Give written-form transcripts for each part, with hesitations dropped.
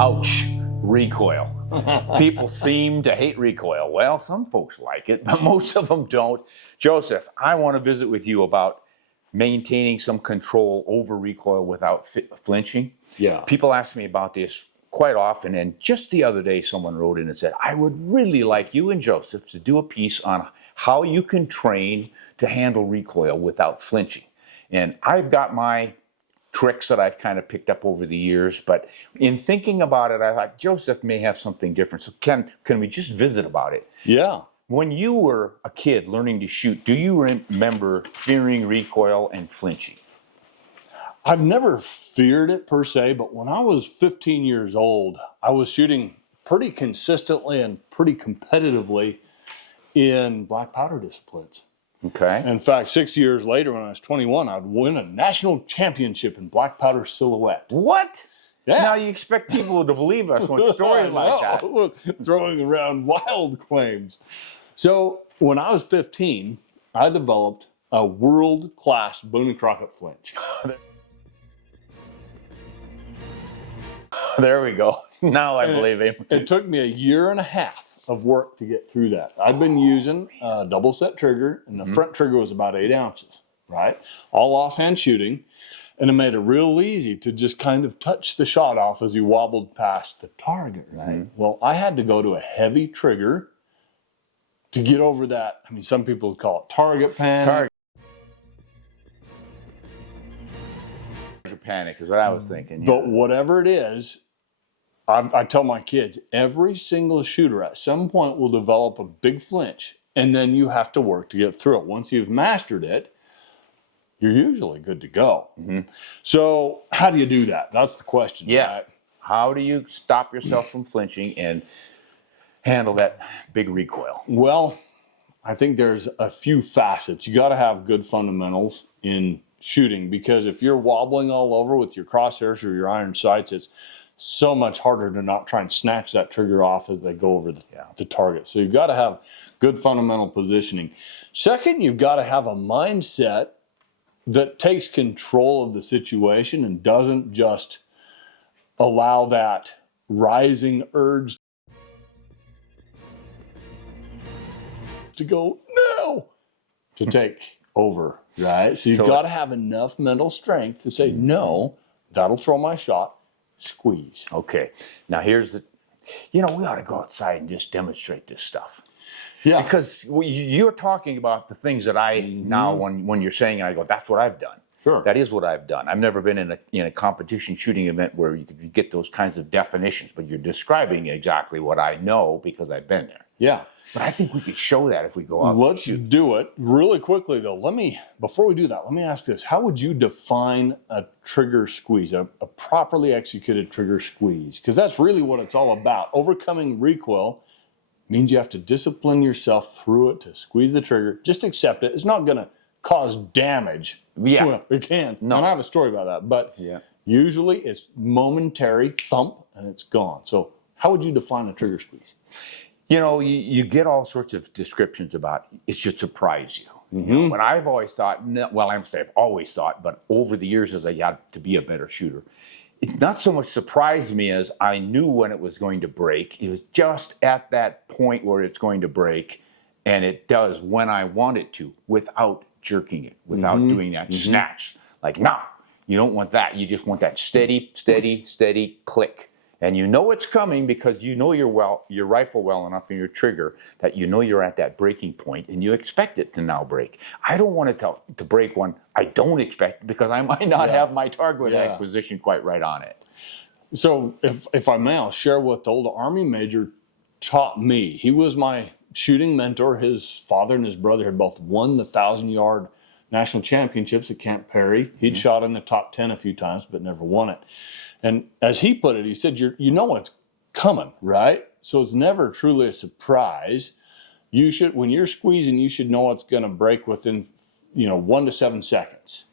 Ouch, recoil. People seem to hate recoil. Well, some folks like it, but most of them don't. Joseph, I want to visit with you about maintaining some control over recoil without flinching. Yeah. People ask me about this quite often, and just the other day someone wrote in and said, I would really like you and Joseph to do a piece on how you can train to handle recoil without flinching. And I've got my tricks that I've kind of picked up over the years, but in thinking about it, I thought Joseph may have something different. So can we just visit about it? Yeah. When you were a kid learning to shoot, do you remember fearing recoil and flinching? I've never feared it per se, but when I was 15 years old, I was shooting pretty consistently and pretty competitively in black powder disciplines. Okay. In fact, 6 years later, when I was 21, I'd win a national championship in black powder silhouette. What? Yeah. Now you expect people to believe us with stories like that. Throwing around wild claims. So when I was 15, I developed a world-class Boone and Crockett flinch. There we go. Now I believe him. It took me a year and a half of work to get through that. I'd been using a double set trigger, and the front trigger was about 8 ounces, right? All offhand shooting, and it made it real easy to just kind of touch the shot off as you wobbled past the target, right? Well, I had to go to a heavy trigger to get over that. I mean, some people call it target panic. Target panic is what I was thinking. But whatever it is, I tell my kids, every single shooter at some point will develop a big flinch, and then you have to work to get through it. Once you've mastered it, you're usually good to go. So how do you do that? That's the question. Yeah. Right? How do you stop yourself from flinching and handle that big recoil? Well, I think there's a few facets. You got to have good fundamentals in shooting, because if you're wobbling all over with your crosshairs or your iron sights, it's so much harder to not try and snatch that trigger off as they go over the target. So you've got to have good fundamental positioning. Second, you've got to have a mindset that takes control of the situation and doesn't just allow that rising urge to go, no, to take over, right? So you've got to have enough mental strength to say, no, that'll throw my shot. Squeeze. Okay. Now here's the, we ought to go outside and just demonstrate this stuff. Yeah. Because you're talking about the things that I now, when you're saying, I go, that's what I've done. Sure. That is what I've done. I've never been in a competition shooting event where you get those kinds of definitions, but you're describing exactly what I know because I've been there. Yeah. But I think we could show that if we go out. Let's do it really quickly, though. Before we do that, let me ask this. How would you define a trigger squeeze, a properly executed trigger squeeze? Because that's really what it's all about. Overcoming recoil means you have to discipline yourself through it to squeeze the trigger. Just accept it. It's not going to cause damage. Yeah. Well, it can. No. And I have a story about that. But usually it's momentary thump and it's gone. So how would you define a trigger squeeze? You get all sorts of descriptions about it should surprise you. But I've always thought, I've always thought, but over the years as I got to be a better shooter, it not so much surprised me as I knew when it was going to break. It was just at that point where it's going to break, and it does when I want it to, without jerking it, without doing that snatch. Like, you don't want that. You just want that steady, steady, steady click. And you know it's coming because you know your rifle well enough and your trigger that you know you're at that breaking point and you expect it to now break. I don't want it to break when I don't expect it because I might not have my target acquisition quite right on it. So if I may, I'll share what the old Army major taught me. He was my shooting mentor. His father and his brother had both won the 1,000-yard national championships at Camp Perry. He'd shot in the top 10 a few times but never won it. And as he put it, he said, you know it's coming, right? So it's never truly a surprise. When you're squeezing, you should know it's going to break within, 1 to 7 seconds.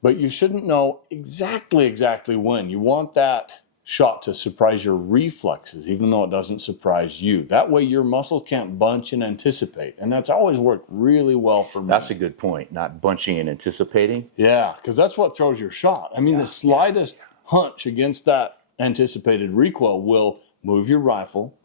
But you shouldn't know exactly when. You want that shot to surprise your reflexes, even though it doesn't surprise you. That way your muscles can't bunch and anticipate. And that's always worked really well for me. That's a good point, not bunching and anticipating. Yeah, because that's what throws your shot. I mean, the slightest hunch against that anticipated recoil will move your rifle.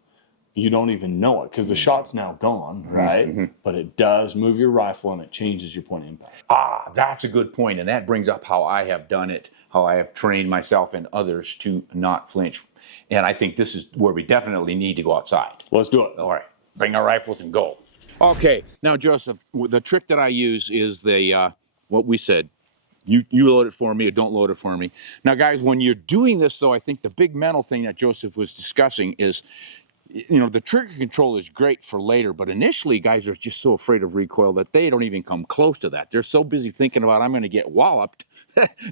You don't even know it because the shot's now gone, right? But it does move your rifle and it changes your point of impact. Ah, that's a good point, and that brings up how I have done it, how I have trained myself and others to not flinch. And I think this is where we definitely need to go outside. Let's do it. All right, bring our rifles and go. Okay, now Joseph, the trick that I use is the what we said. You load it for me or don't load it for me. Now, guys, when you're doing this, though, I think the big mental thing that Joseph was discussing is, you know, the trigger control is great for later, but initially guys are just so afraid of recoil that they don't even come close to that. They're so busy thinking about, I'm going to get walloped,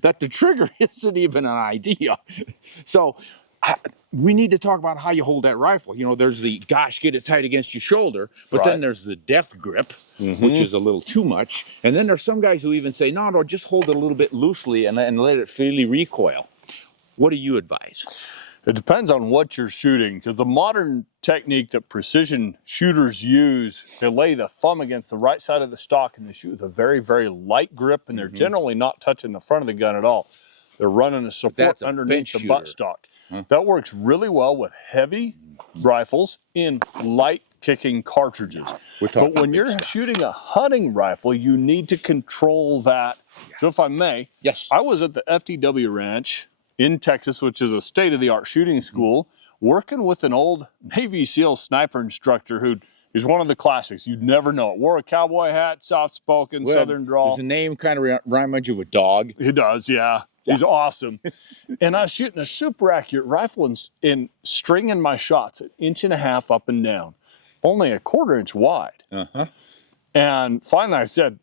that the trigger isn't even an idea. So we need to talk about how you hold that rifle. You know, there's the, gosh, get it tight against your shoulder, but then there's the death grip, which is a little too much. And then there's some guys who even say, no, just hold it a little bit loosely and let it freely recoil. What do you advise? It depends on what you're shooting, because the modern technique that precision shooters use, they lay the thumb against the right side of the stock and they shoot with a very, very light grip, and they're generally not touching the front of the gun at all. They're running a support underneath the buttstock. That works really well with heavy rifles in light kicking cartridges. But when you're shooting a hunting rifle, you need to control that. So if I may, Yes. I was at the FTW ranch in Texas, which is a state-of-the-art shooting school, working with an old Navy SEAL sniper instructor who is one of the classics. You'd never know it. Wore a cowboy hat, soft-spoken, southern drawl. Does the name kind of remind you of a dog? He does, yeah. He's awesome. And I was shooting a super accurate rifle and stringing my shots 1.5 inches up and down, only 1/4 inch wide. And finally I said,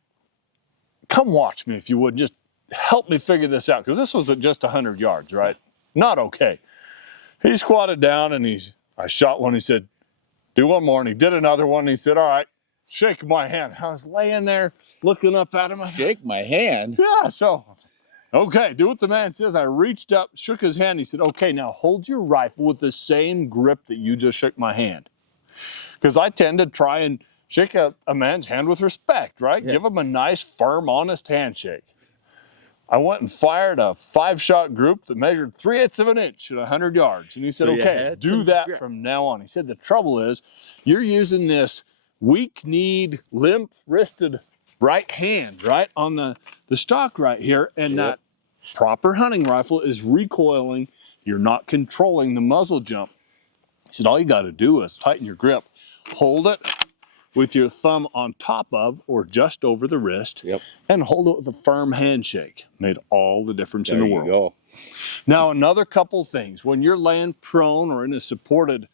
come watch me if you would, just help me figure this out, because this was at just 100 yards, right? Not okay. He squatted down and I shot one. He said, do one more. And he did another one. And he said, all right, shake my hand. I was laying there looking up at him. Shake my hand? Yeah, so, okay, do what the man says. I reached up, shook his hand. He said, okay, now hold your rifle with the same grip that you just shook my hand. Because I tend to try and shake a man's hand with respect, right? Give him a nice, firm, honest handshake. I went and fired a 5-shot group that measured 3/8 of an inch at 100 yards. And he said, okay, do that from now on. He said, the trouble is you're using this weak-kneed, limp-wristed right hand, right, on the stock right here. And that proper hunting rifle is recoiling. You're not controlling the muzzle jump. He said, all you got to do is tighten your grip. Hold it with your thumb on top of or just over the wrist, and hold it with a firm handshake. Made all the difference in the world. There you go. Now, another couple things. When you're laying prone or in a supported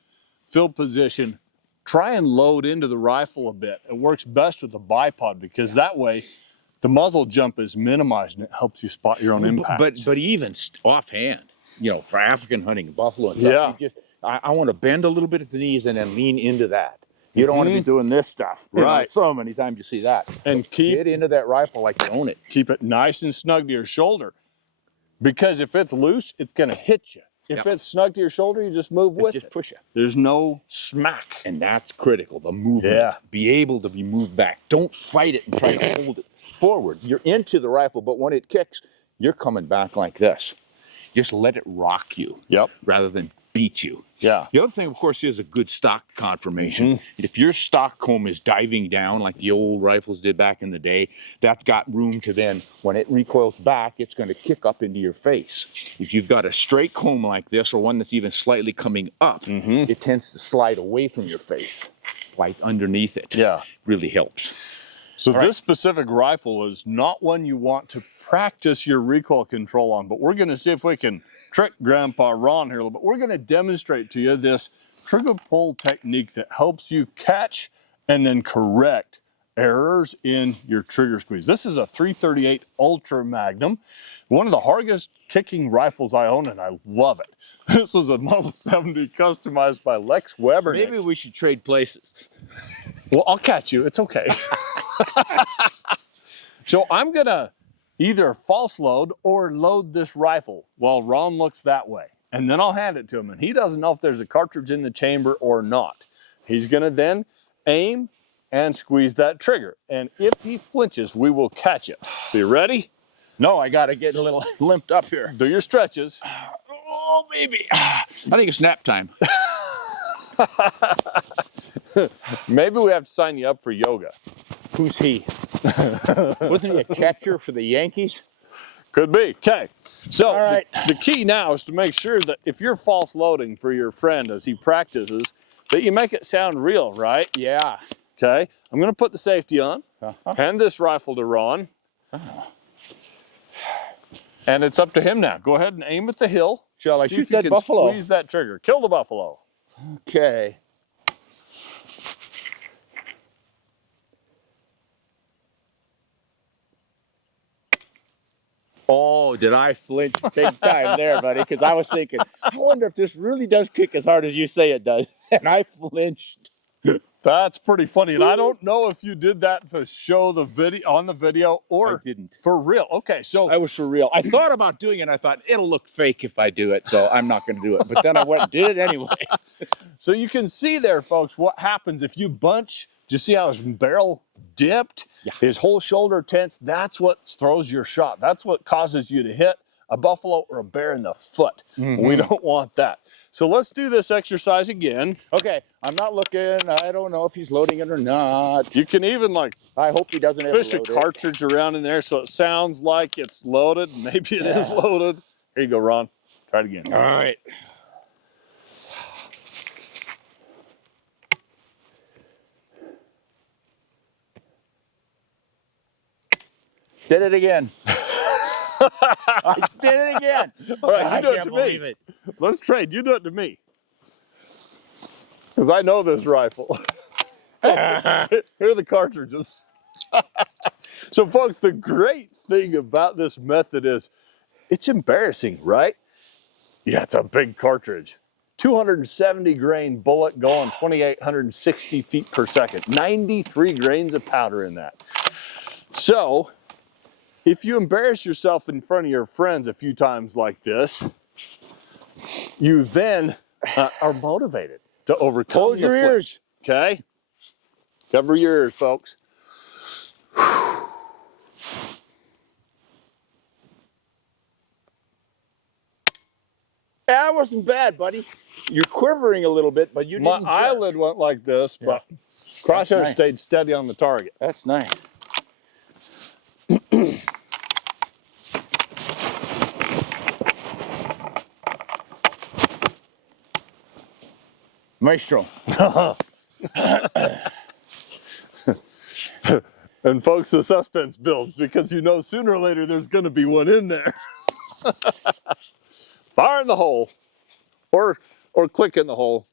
field position, try and load into the rifle a bit. It works best with a bipod, because that way the muzzle jump is minimized and it helps you spot your own impact. But even offhand, you know, for African hunting, buffalo and stuff, I want to bend a little bit at the knees and then lean into that. You don't want to be doing this stuff. Right. So many times you see that. And get into that rifle like you own it. Keep it nice and snug to your shoulder. Because if it's loose, it's going to hit you. If it's snug to your shoulder, you just move with it. Just push it. There's no smack. And that's critical, the movement. Be able to be moved back. Don't fight it and try to hold it forward. You're into the rifle, but when it kicks, you're coming back like this. Just let it rock you. Rather than beat you. The other thing, of course, is a good stock conformation. If your stock comb is diving down like the old rifles did back in the day, that's got room to then, when it recoils back, it's going to kick up into your face. If you've got a straight comb like this, or one that's even slightly coming up, it tends to slide away from your face, like underneath it. Really helps. So this specific rifle is not one you want to practice your recoil control on, but we're going to see if we can trick Grandpa Ron here a little bit. We're going to demonstrate to you this trigger pull technique that helps you catch and then correct errors in your trigger squeeze. This is a 338 Ultra Magnum, one of the hardest kicking rifles I own, and I love it. This was a Model 70 customized by Lex Weber. Maybe we should trade places. Well, I'll catch you. It's okay. So I'm going to either false load or load this rifle while Ron looks that way. And then I'll hand it to him. And he doesn't know if there's a cartridge in the chamber or not. He's going to then aim and squeeze that trigger. And if he flinches, we will catch it. So you ready? No, I got to get a little limped up here. Do your stretches. Oh, baby. I think it's nap time. Maybe we have to sign you up for yoga. Who's he? Wasn't he a catcher for the Yankees? Could be. Okay. So All right. the key now is to make sure that if you're false loading for your friend as he practices, that you make it sound real, right? Yeah. Okay. I'm going to put the safety on. Uh-huh. Hand this rifle to Ron. And it's up to him now. Go ahead and aim at the hill. Shall I See shoot if you that can buffalo? Squeeze that trigger. Kill the buffalo. Okay. Oh, did I flinch big time there, buddy? Because I was thinking, I wonder if this really does kick as hard as you say it does. And I flinched. That's pretty funny. And I don't know if you did that to show the video on the video or I didn't. for real. Okay, so I was for real. I thought about doing it. I thought it'll look fake if I do it, so I'm not going to do it. But then I went and did it anyway. so you can see there, folks, what happens if you bunch. Do you see how his barrel dipped? Yeah. His whole shoulder tense. That's what throws your shot. That's what causes you to hit a buffalo or a bear in the foot. We don't want that. So let's do this exercise again. Okay, I'm not looking. I don't know if he's loading it or not. You can even like I hope he doesn't ever fish a load cartridge around in there so it sounds like it's loaded. Maybe it is loaded. Here you go, Ron. Try it again. All right. Did it again. I did it again. All right, I you do it can't to believe me. it. Let's trade. You do it to me. Because I know this rifle. Here are the cartridges. So, folks, the great thing about this method is it's embarrassing, right? Yeah, it's a big cartridge. 270 grain bullet going 2,860 feet per second. 93 grains of powder in that. So, if you embarrass yourself in front of your friends a few times like this, you then are motivated to overcome Close your ears. Okay? Cover your ears, folks. That wasn't bad, buddy. You're quivering a little bit, but you My didn't. eyelid went like this, but crosshair nice. stayed steady on the target. That's nice. Maestro. And folks, the suspense builds because you know sooner or later there's going to be one in there. Fire in the hole, or click in the hole.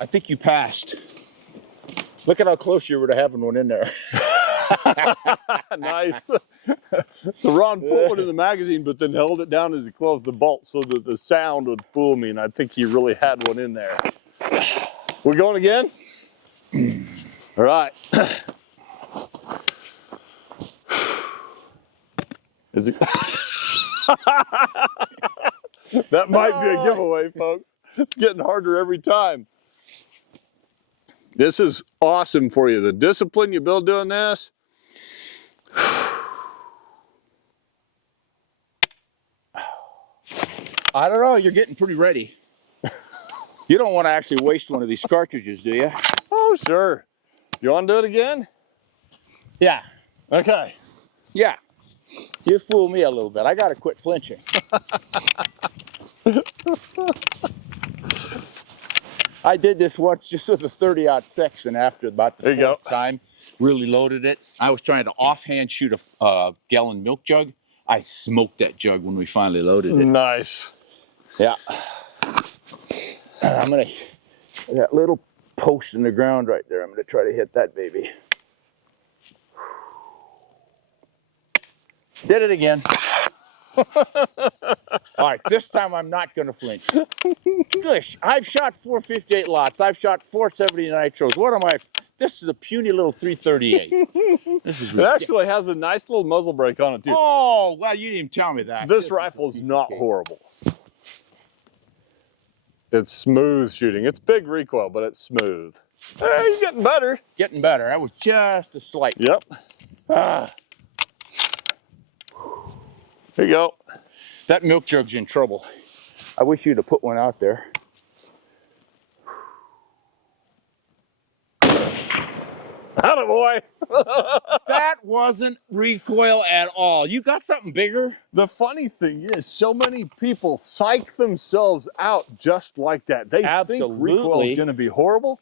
I think you passed. Look at how close you were to having one in there. Nice. So Ron put one in the magazine, but then held it down as he closed the bolt so that the sound would fool me, and I think he really had one in there. We're going again? All right. Is it... That might be a giveaway, folks. It's getting harder every time. This is awesome for you. The discipline you build doing this. I don't know. You're getting pretty ready. You don't want to actually waste one of these cartridges, do you? Oh, sure. You want to do it again? Yeah. Okay. Yeah. You fool me a little bit. I got to quit flinching. I did this once just with a 30-aught section after about the fourth time. Really loaded it. I was trying to offhand shoot a gallon milk jug. I smoked that jug when we finally loaded it. Nice. Yeah. I'm going to, that little post in the ground right there, I'm going to try to hit that baby. Did it again. All right, this time I'm not going to flinch. Gosh, I've shot 458 lots. I've shot 470 nitros. What am I? This is a puny little 338. This is it actually has a nice little muzzle brake on it, too. Oh, well, you didn't even tell me that. This rifle is not horrible. It's smooth shooting. It's big recoil, but it's smooth. Hey, you're getting better. Getting better. That was just a slight. Yep. Ah. Here you go. That milk jug's in trouble. I wish you'd have put one out there. Howdy, boy. That wasn't recoil at all. You got something bigger? The funny thing is, so many people psych themselves out just like that. They think recoil is going to be horrible,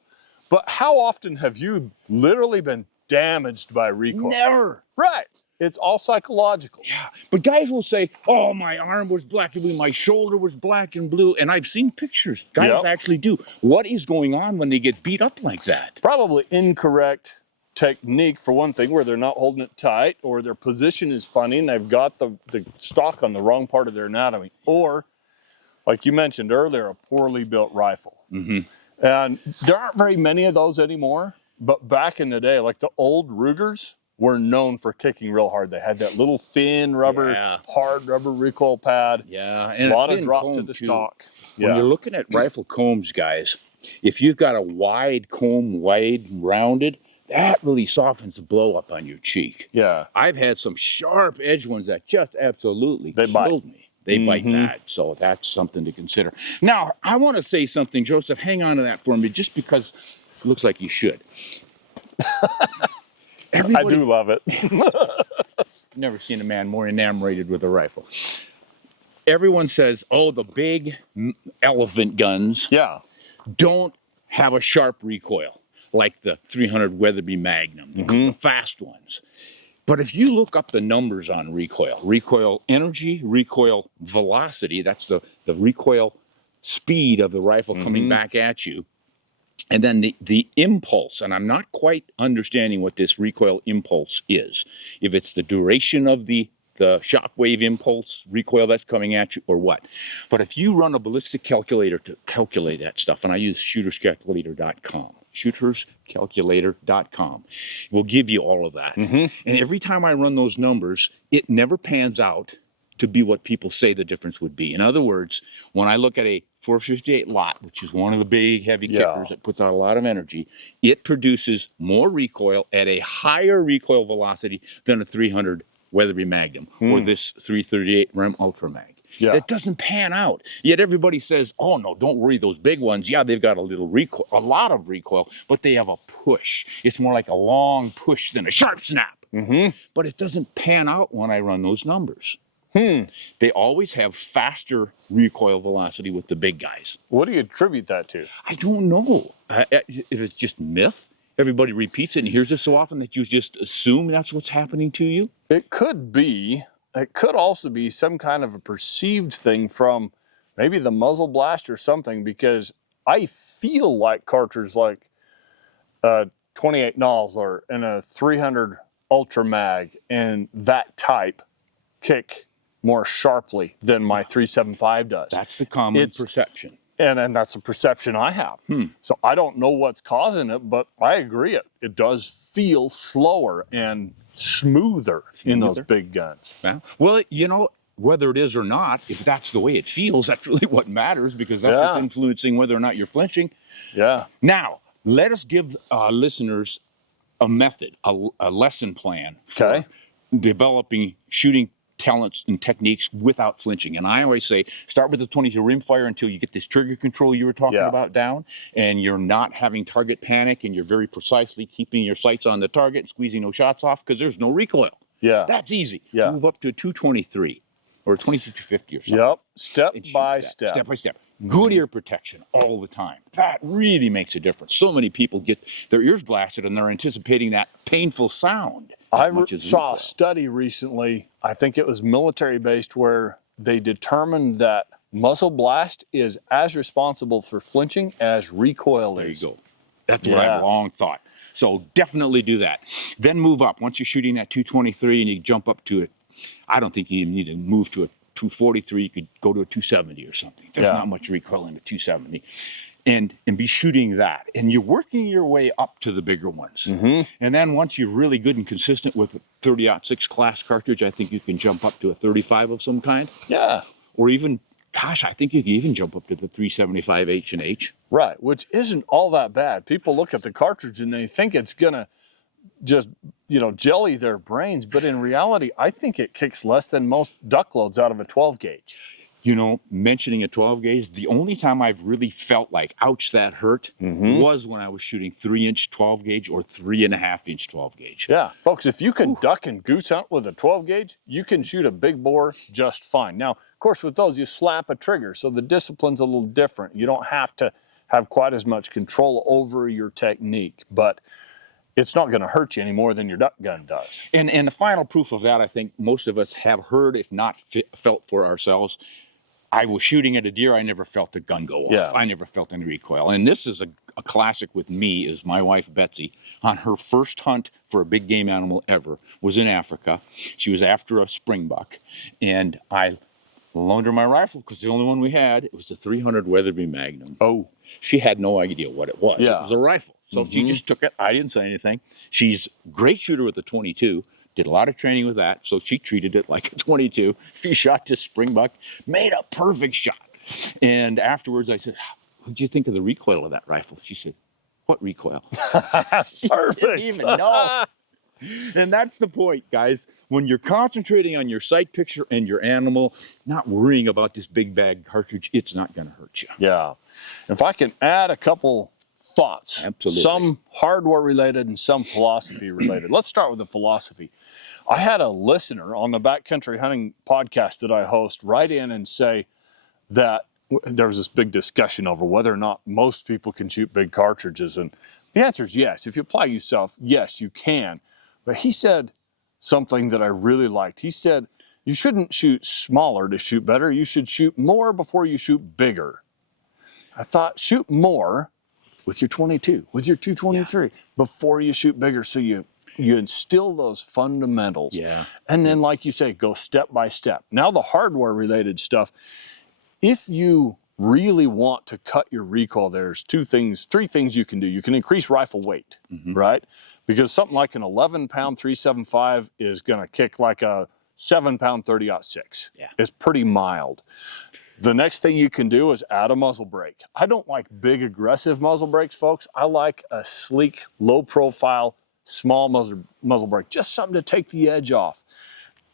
but how often have you literally been damaged by recoil? Never. Right. It's all psychological. Yeah, but guys will say, oh, my arm was black and blue, my shoulder was black and blue, and I've seen pictures. Guys actually do. What is going on when they get beat up like that? Probably incorrect technique, for one thing, where they're not holding it tight, or their position is funny and they've got the stock on the wrong part of their anatomy, or, like you mentioned earlier, a poorly built rifle. And there aren't very many of those anymore, but back in the day, like the old Rugers were known for kicking real hard. They had that little thin rubber, hard rubber recoil pad. And a lot of drop to the stock. When you're looking at rifle combs, guys, if you've got a wide comb, wide rounded, that really softens the blow up on your cheek. Yeah. I've had some sharp edge ones that just absolutely killed me. They bite bad, so that's something to consider. Now, I want to say something, Joseph. Hang on to that for me, just because it looks like you should. I do love it. Never seen a man more enamored with a rifle. Everyone says, oh, the big elephant guns don't have a sharp recoil like the 300 Weatherby Magnum, the fast ones. But if you look up the numbers on recoil energy, recoil velocity, that's the recoil speed of the rifle coming back at you, and then the impulse, and I'm not quite understanding what this recoil impulse is. If it's the duration of the shockwave impulse recoil that's coming at you or what. But if you run a ballistic calculator to calculate that stuff, and I use shooterscalculator.com, shooterscalculator.com, it will give you all of that. And every time I run those numbers, it never pans out to be what people say the difference would be. In other words, when I look at a 458 lot, which is one of the big heavy kickers that puts out a lot of energy, it produces more recoil at a higher recoil velocity than a 300 Weatherby Magnum or this 338 Rem Ultra Mag. It doesn't pan out. Yet everybody says, oh no, don't worry, those big ones, they've got a little recoil, a lot of recoil, but they have a push. It's more like a long push than a sharp snap. But it doesn't pan out when I run those numbers. They always have faster recoil velocity with the big guys. What do you attribute that to? I don't know. If it's just myth, everybody repeats it and hears it so often that you just assume that's what's happening to you. It could be. It could also be some kind of a perceived thing from maybe the muzzle blast or something, because I feel like cartridges like 28 Nozzler and a 300 Ultra Mag and that type kick more sharply than my 375 does. That's the common perception. And that's a perception I have. So I don't know what's causing it, but I agree it does feel slower and smoother in those big guns. Well, you know, whether it is or not, if that's the way it feels, that's really what matters, because that's what's influencing whether or not you're flinching. Now, let us give listeners a method, a lesson plan for developing shooting talents and techniques without flinching. And I always say, start with the 22 rimfire until you get this trigger control you were talking about down, and you're not having target panic, and you're very precisely keeping your sights on the target and squeezing those shots off because there's no recoil. That's easy. Move up to a 223 or a 22-250 or something. Step by step. Step by step. Good ear protection all the time. That really makes a difference. So many people get their ears blasted and they're anticipating that painful sound. I saw a study recently, I think it was military-based, where they determined that muzzle blast is as responsible for flinching as recoil is. There you go. That's what I've long thought. So definitely do that. Then move up. Once you're shooting that 223 and you jump up to it, I don't think you need to move to a 243. You could go to a 270 or something. There's not much recoil in a 270. And be shooting that. And you're working your way up to the bigger ones. And then once you're really good and consistent with a 30-06 class cartridge, I think you can jump up to a 35 of some kind. Or even gosh, I think you can even jump up to the 375 H&H. Right, which isn't all that bad. People look at the cartridge and they think it's gonna just, jelly their brains, but in reality, I think it kicks less than most duck loads out of a 12 gauge. Mentioning a 12 gauge, the only time I've really felt like, ouch, that hurt, was when I was shooting 3-inch 12 gauge or 3.5-inch 12 gauge. Yeah, folks, if you can duck and goose hunt with a 12 gauge, you can shoot a big boar just fine. Now, of course, with those, you slap a trigger, so the discipline's a little different. You don't have to have quite as much control over your technique, but it's not going to hurt you any more than your duck gun does. And the final proof of that, I think most of us have heard, if not felt for ourselves. I was shooting at a deer, I never felt the gun go off. I never felt any recoil. And this is a classic with me, is my wife, Betsy, on her first hunt for a big game animal ever, was in Africa. She was after a springbuck, and I loaned her my rifle, because the only one we had, it was the 300 Weatherby Magnum. Oh. She had no idea what it was. Yeah. It was a rifle. So she just took it. I didn't say anything. She's a great shooter with the 22. Did a lot of training with that, so she treated it like a 22. She shot this springbuck, made a perfect shot. And afterwards I said, what did you think of the recoil of that rifle? She said, what recoil? She didn't even know. And that's the point, guys. When you're concentrating on your sight picture and your animal, not worrying about this big bag cartridge, it's not going to hurt you. Yeah. If I can add a couple thoughts. Absolutely. Some hardware related and some philosophy related. Let's start with the philosophy. I had a listener on the Backcountry Hunting podcast that I host write in and say that there was this big discussion over whether or not most people can shoot big cartridges. And the answer is yes. If you apply yourself, yes, you can. But he said something that I really liked. He said, you shouldn't shoot smaller to shoot better. You should shoot more before you shoot bigger. I thought, shoot more with your 22, with your 223, before you shoot bigger, so you instill those fundamentals. Yeah. And then, like you say, go step by step. Now the hardware related stuff, if you really want to cut your recoil, there's three things you can do. You can increase rifle weight, right? Because something like an 11-pound 375 is going to kick like a 7-pound 30-06. Yeah. It's pretty mild. The next thing you can do is add a muzzle brake. I don't like big aggressive muzzle brakes, folks. I like a sleek, low profile, small muzzle brake, just something to take the edge off.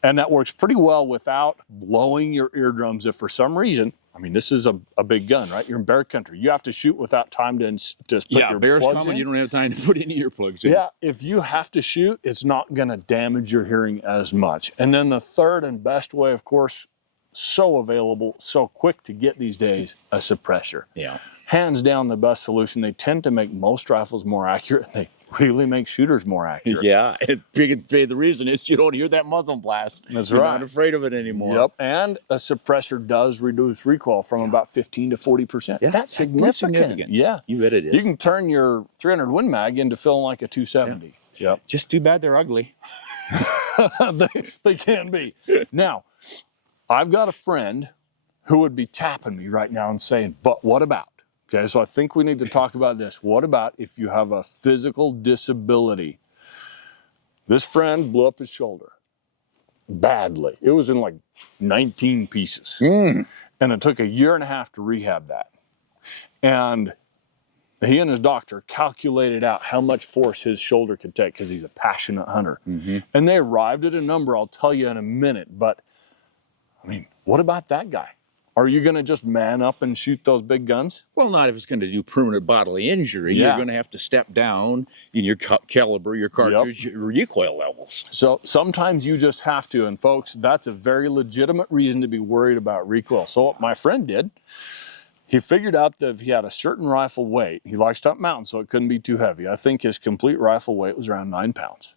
And that works pretty well without blowing your eardrums if for some reason, I mean, this is a big gun, right? You're in bear country. You have to shoot without time to put your bears plugs coming, in. you don't have time to put any earplugs in. Yeah, if you have to shoot, it's not going to damage your hearing as much. And then the third and best way, of course, so available, so quick to get these days, a suppressor. Yeah. Hands down the best solution. They tend to make most rifles more accurate. They really make shooters more accurate. Yeah, and the reason is you don't hear that muzzle blast. That's You're right. not afraid of it anymore. Yep, and a suppressor does reduce recoil from about 15 to 40%. Yeah, That's significant. Yeah. You bet it is. You can turn your 300 Win Mag into feeling like a 270. Yeah. Yep. Just too bad they're ugly. they can be. Now, I've got a friend who would be tapping me right now and saying, but what about? Okay, so I think we need to talk about this. What about if you have a physical disability? This friend blew up his shoulder badly. It was in like 19 pieces. And it took 1.5 years to rehab that. And he and his doctor calculated out how much force his shoulder could take because he's a passionate hunter. And they arrived at a number I'll tell you in a minute. But, I mean, what about that guy? Are you going to just man up and shoot those big guns? Well, not if it's going to do permanent bodily injury. Yeah. You're going to have to step down in your caliber, your cartridge, your recoil levels. So sometimes you just have to. And folks, that's a very legitimate reason to be worried about recoil. So what my friend did, he figured out that if he had a certain rifle weight, he likes to hunt mountains, so it couldn't be too heavy. I think his complete rifle weight was around 9 pounds.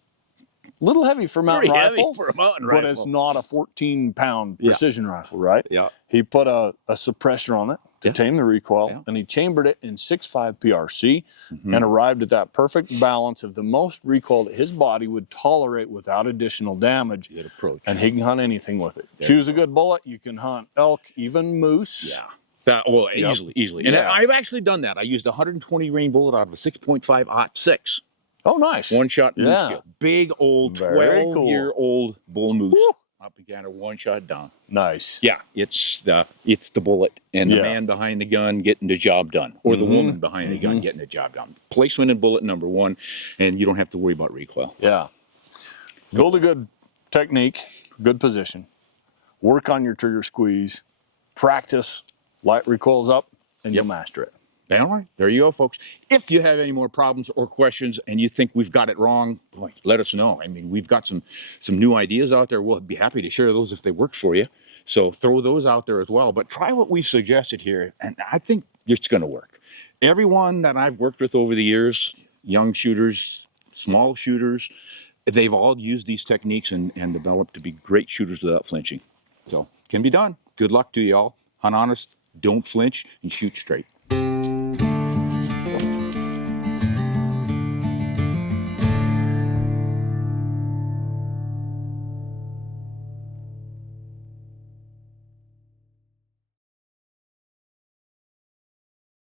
A little heavy for a mountain Pretty rifle, heavy for a mountain but rifle. it's not a 14-pound precision rifle, right? Yeah. He put a suppressor on it to tame the recoil, and he chambered it in 6.5 PRC and arrived at that perfect balance of the most recoil that his body would tolerate without additional damage. Good approach. And he can hunt anything with it. Choose a good bullet, you can hunt elk, even moose. Yeah. Easily. And Yeah. I've actually done that. I used a 120 grain bullet out of a 6.5-06. Oh, nice. One shot moose Yeah. kill. Big old Very cool. 12-year-old bull moose. up again, a one shot down. Nice. Yeah, it's the bullet and the man behind the gun getting the job done, or the woman behind the gun getting the job done. Placement and bullet number one, and you don't have to worry about recoil. Yeah. Build a good technique, good position. Work on your trigger squeeze. Practice. Light recoils up, and you'll master it. All right, there you go, folks. If you have any more problems or questions and you think we've got it wrong, boy, let us know. I mean, we've got some new ideas out there. We'll be happy to share those if they work for you. So throw those out there as well. But try what we've suggested here, and I think it's going to work. Everyone that I've worked with over the years, young shooters, small shooters, they've all used these techniques and developed to be great shooters without flinching. So, can be done. Good luck to you all. Hunt honest, don't flinch, and shoot straight.